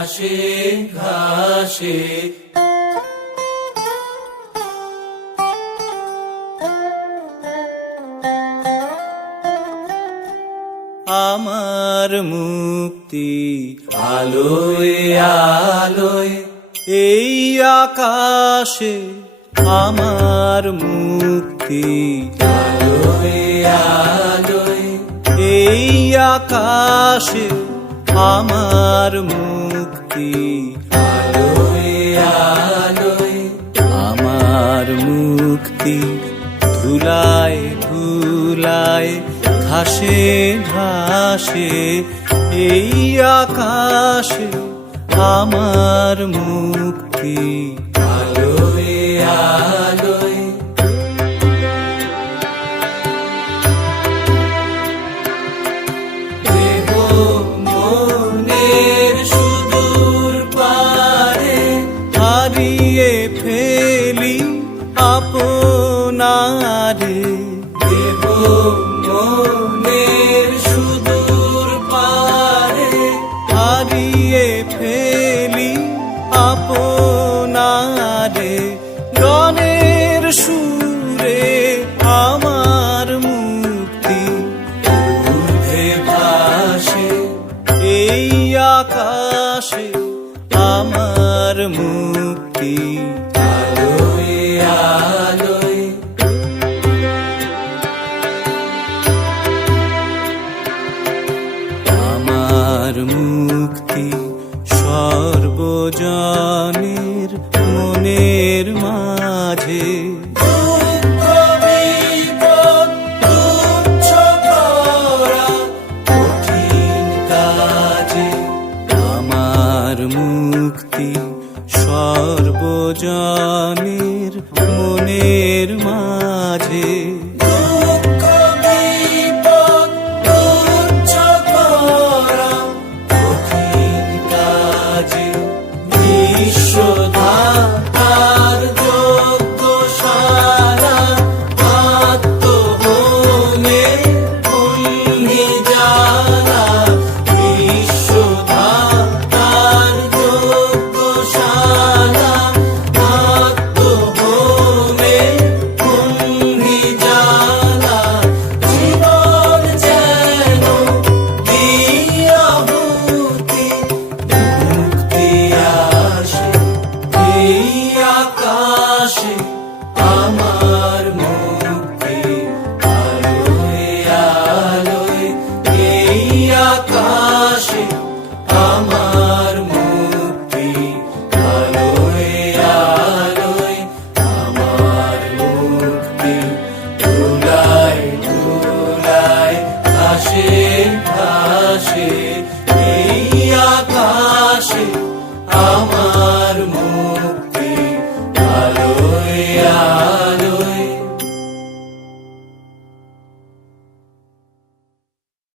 ঘাসে ঘাসে। আমার মুক্তি আলোয় আলোয় এই আকাশে, আমার মুক্তি আলোয় আলোয় এই আকাশে, আমার মুক্তি আলোয় আলোয়। আমার মুক্তি ধুলায় ধুলায় ঘাসে ঘাসে, এই আকাশে আমার মুক্তি আলোয় আলোয়। দেহ মনের সুদূর পারে হারিয়ে ফেলি আপনারে। দেহ মনের সুদূর পারে হারিয়ে ফেলি আপনারে। গানের সুরে আমার মুক্তি ঊর্ধ্বে ভাসে এই আকাশে, আমার মুক্তি আলোয় আলোয়। আমার মুক্তি সর্বজনের মনের মাঝে। দুঃখ বিপদ তুচ্ছ করা কঠিন কাজে। আমার মুক্তি সর্বজনের মনের মাঝে। দুঃখ বিপদ তুচ্ছ করা কঠিন কাজে। বিশ্বধাতার যজ্ঞশালা আত্মহোমে অগ্নি জ্বালা। বিশ্বধাতার যজ্ঞশালা আত্মহোমে অগ্নি জ্বালা। জীবন যেন দিয়াহুতি, মুক্তি আসে এই আকাশে, আমার মুক্তি আলোয় আলোয়। এই আকাশে আমার মুক্তি আলোয় আলোয়। আমার মুক্তি ধুলায় ধুলায় ঘাসে ঘাসে।